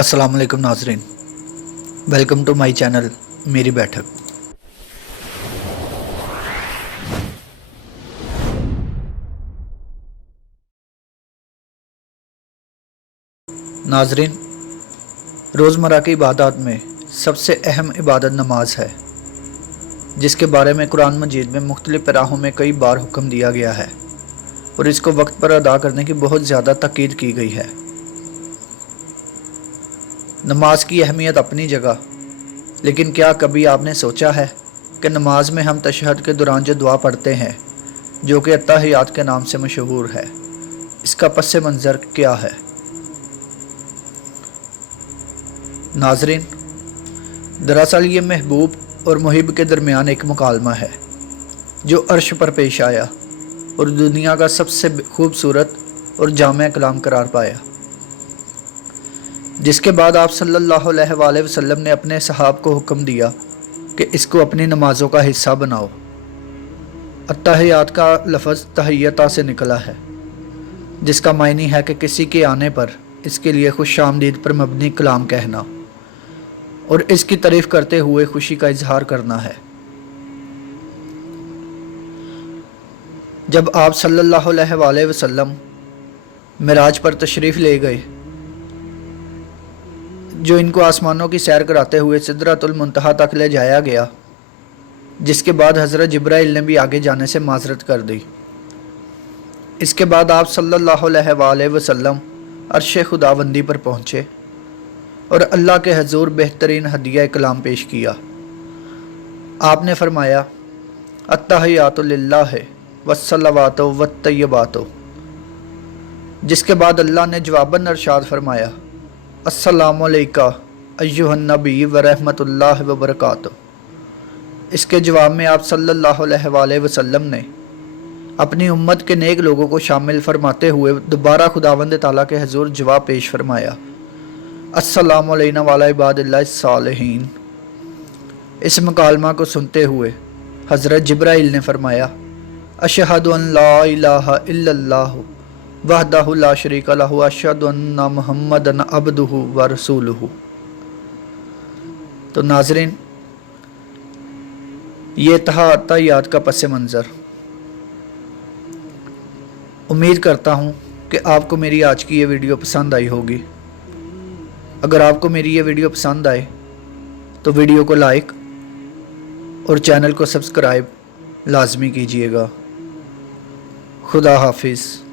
अस्सलाम वालेकुम नाजरीन, वेलकम टू माई चैनल मेरी बैठक। नाजरीन, रोज़मर्रा की इबादत में सबसे अहम इबादत नमाज है, जिसके बारे में कुरान मजीद में मुख्तलिफ राहों में कई बार हुक्म दिया गया है और इसको वक्त पर अदा करने की बहुत ज़्यादा ताकीद की गई है। नमाज की अहमियत अपनी जगह, लेकिन क्या कभी आपने सोचा है कि नमाज में हम तशहद के दौरान जो दुआ पढ़ते हैं, जो कि अत्तहियात के नाम से मशहूर है, इसका पस मंज़र क्या है? नाजरीन, दरअसल ये महबूब और मुहिब के दरमियान एक मुकालमा है जो अर्श पर पेश आया और दुनिया का सबसे खूबसूरत और जामे कलाम करार पाया, जिसके बाद आप सल्लल्लाहु अलैहि वसल्लम ने अपने सहाब को हुक्म दिया कि इसको अपनी नमाज़ों का हिस्सा बनाओ। अत्तहियात का लफ्ज़ तहियता से निकला है, जिसका मायने है कि किसी के आने पर इसके लिए खुश आमदीद पर मबनी कलाम कहना और इसकी तारीफ़ करते हुए खुशी का इजहार करना है। जब आप सल्लल्लाहु अलैहि वसल्लम मिराज पर तशरीफ़ ले गए, जो इनको आसमानों की सैर कराते हुए सिदरतुल मुंतहा तक ले जाया गया, जिसके बाद हज़रत जिब्राइल ने भी आगे जाने से माज़रत कर दी। इसके बाद आप सल्लल्लाहु अलैहि वसल्लम अर्श खुदाबंदी पर पहुँचे और अल्लाह के हजूर बेहतरीन हदिया कलाम पेश किया। आपने फरमाया, अत्तहियातु लिल्लाह वस्सलावातु वत्तय्यबातु। जिसके बाद अल्लाह ने जवाबन इरशाद फरमाया, अस्सलामु अलैका अय्युहन नबी व रहमतुल्लाहि व बरकातुहू। इसके जवाब में आप सल्लल्लाहु अलैहि वसल्लम ने अपनी उम्मत के नेक लोगों को शामिल फरमाते हुए दोबारा खुदावंद ताला के हजूर जवाब पेश फरमाया, अस्सलामु अलैना व अला इबादिल्लाहिस सालिहीन। इस मुकालमा को सुनते हुए हज़रत जिब्राइल ने फरमाया, अशहदु अन ला इलाहा इल्लल्लाहु वहदहु ला शरीका लहु अशहदु अन्ना मुहम्मदन अब्दुहु व रसूलुहु। तो नाजरीन, ये था अत्तहियात का पस मंज़र। उम्मीद करता हूँ कि आपको मेरी आज की ये वीडियो पसंद आई होगी। अगर आपको मेरी ये वीडियो पसंद आए तो वीडियो को लाइक और चैनल को सब्सक्राइब लाजमी कीजिएगा। खुदा हाफिज़।